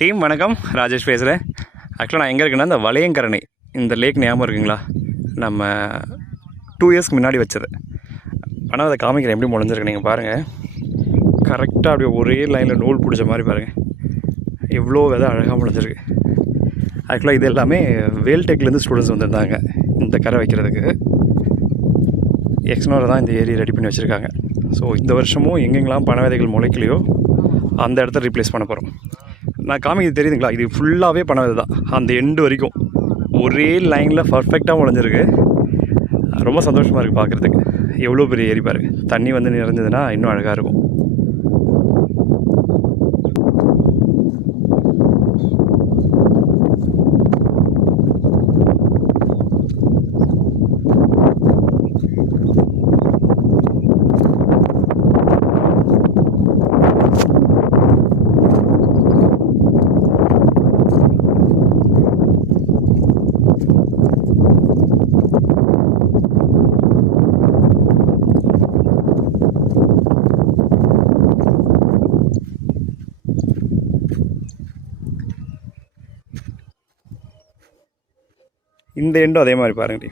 Team வணக்கம், ராஜேஷ் பேசுகிறேன். ஆக்சுவலாக நான் எங்கே இருக்கேன்னா இந்த வளையங்கரணை இந்த லேக் ஞாபகம் இருக்குங்களா? நம்ம 2 இயர்ஸ்க்கு முன்னாடி வச்சது. ஆனால் அதை காமிக்கிறேன் எப்படி முளைஞ்சிருக்கு. நீங்கள் பாருங்கள், கரெக்டாக அப்படியே ஒரே லைனில் நூல் பிடிச்ச மாதிரி பாருங்கள், எவ்வளோ விதை அழகாக முளைஞ்சிருக்கு. ஆக்சுவலாக இது எல்லாமே வேல்டெக்லேருந்து ஸ்டூடெண்ட்ஸ் வந்திருந்தாங்க இந்த கரை வைக்கிறதுக்கு. எக்ஸ்னோவில் தான் இந்த ஏரி ரெடி பண்ணி வச்சுருக்காங்க. ஸோ இந்த வருஷமும் எங்கெங்கெல்லாம் பனை விதைகள் முளைக்கலையோ அந்த இடத்த ரீப்ளேஸ் பண்ண போகிறோம். நான் காமிக்கிறது தெரியுதுங்களா? இது ஃபுல்லாகவே பனை விதை தான், அந்த எண்டு வரைக்கும் ஒரே லைனில் பர்ஃபெக்டாக முளைஞ்சிருக்கு. ரொம்ப சந்தோஷமாக இருக்குது பார்க்குறதுக்கு. எவ்வளோ பெரிய ஏரி பாருங்கள், தண்ணி வந்து நிறைஞ்சதுன்னா இன்னும் அழகாக இருக்கும். இந்த எண்டும் அதே மாதிரி பாருங்க,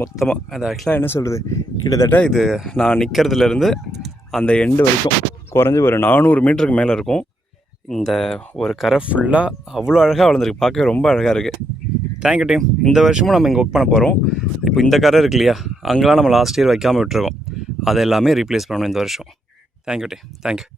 மொத்தமாக அது ஆக்சுவலாக என்ன சொல்கிறது, கிட்டத்தட்ட இது நான் நிற்கிறதுலேருந்து அந்த எண்டு வரைக்கும் குறைஞ்சி ஒரு 400 மீட்டருக்கு மேலே இருக்கும். இந்த ஒரு கரை ஃபுல்லாக அவ்வளோ அழகாக வளர்ந்துருக்கு, பார்க்கவே ரொம்ப அழகாக இருக்குது. Thank you team. இந்த வருஷமும் நம்ம இங்கே ஒர்க் பண்ண போகிறோம். இப்போ இந்த கரை இருக்கு இல்லையா, அங்கெல்லாம் நம்ம லாஸ்ட் இயர் வைக்காமல் விட்டுருக்கோம், அதை எல்லாமே ரீப்ளேஸ் பண்ணணும் இந்த வருஷம். Thank you team, thank you.